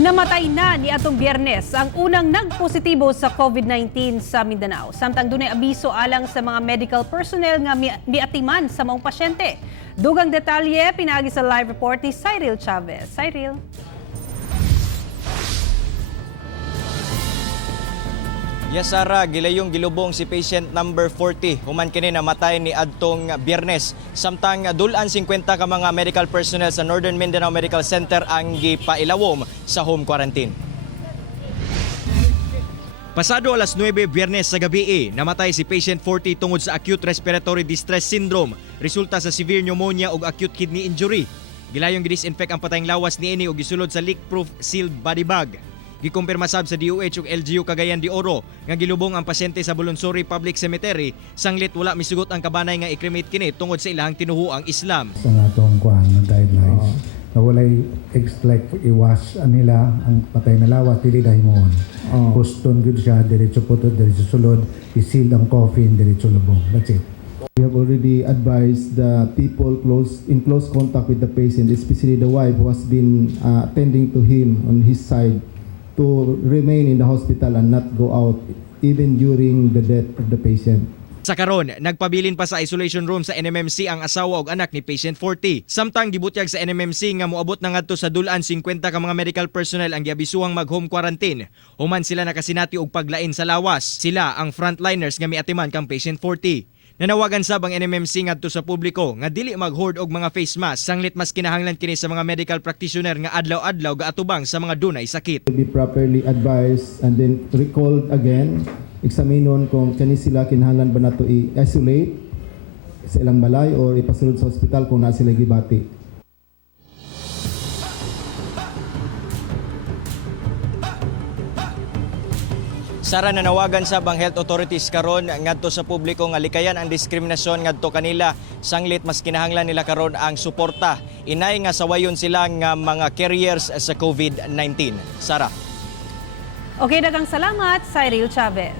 Namatay na ni atong Biyernes ang unang nagpositibo sa COVID-19 sa Mindanao. Samtang dunay abiso alang sa mga medical personnel nga miatiman sa maong pasyente. Dugang detalye pinaagi sa live report ni Cyril Chavez. Cyril. Yes, Sara, gilayong gilubong si patient number 40. Human kini namatay ni adtong Biyernes. Samtang dulan 50 ka mga medical personnel sa Northern Mindanao Medical Center ang gipailawom sa home quarantine. Pasado alas 9 Biyernes sa gabi, namatay si patient 40 tungod sa acute respiratory distress syndrome, resulta sa severe pneumonia ug acute kidney injury. Gilayong gidisinfect ang patayng lawas niini ug gisulod sa leak-proof sealed body bag. Gikumpirma sab sa DOH ug LGU Cagayan de Oro nga gilubong ang pasyente sa Bulunsuri Public Cemetery, sanglit wala misugot ang kabanay nga i-cremate kini tungod sa ilahang tinuhuang Islam. Sa natong kuan nga guidelines na walay like iwas nila ang patay na lawas dili dahimon. Kuston gud siya diretso putot diretso sulod, isil ang coffin diretso lubong. That's it. We have already advised the people in close contact with the patient, especially the wife who has been attending to him on his side, to remain in the hospital and not go out even during the death of the patient. Sa karon, nagpabilin pa sa isolation room sa NMMC ang asawa ug anak ni patient 40. Samtang gibutyag sa NMMC nga moabot na ngadto sa dulan 50 ka mga medical personnel ang giabisuhang mag-home quarantine. Human sila nakasinati og paglain sa lawas. Sila ang frontliners nga miatiman kang patient 40. Nanawagan sab ang NMMC ngadto sa publiko nga dili mag-hoard og mga face mask, sanglit mas kinahanglan kini sa mga medical practitioner nga adlaw-adlaw gaatubang sa mga dunay sakit. To be properly advised and then recalled again, eksaminon kung kani sila kinahanglan ba nato i-isolate sa ilang balay or ipasulod sa ospital kung naa sila gibati. Sara, nanawagan sa bang health authorities karon ngadto sa publiko nga likayan ang diskriminasyon ngadto kanila, sanglit mas kinahanglan nila karon ang suporta inay nga sawayon sila nga mga carriers sa COVID-19. Sara. Okay, daghang salamat, Cyril Chavez.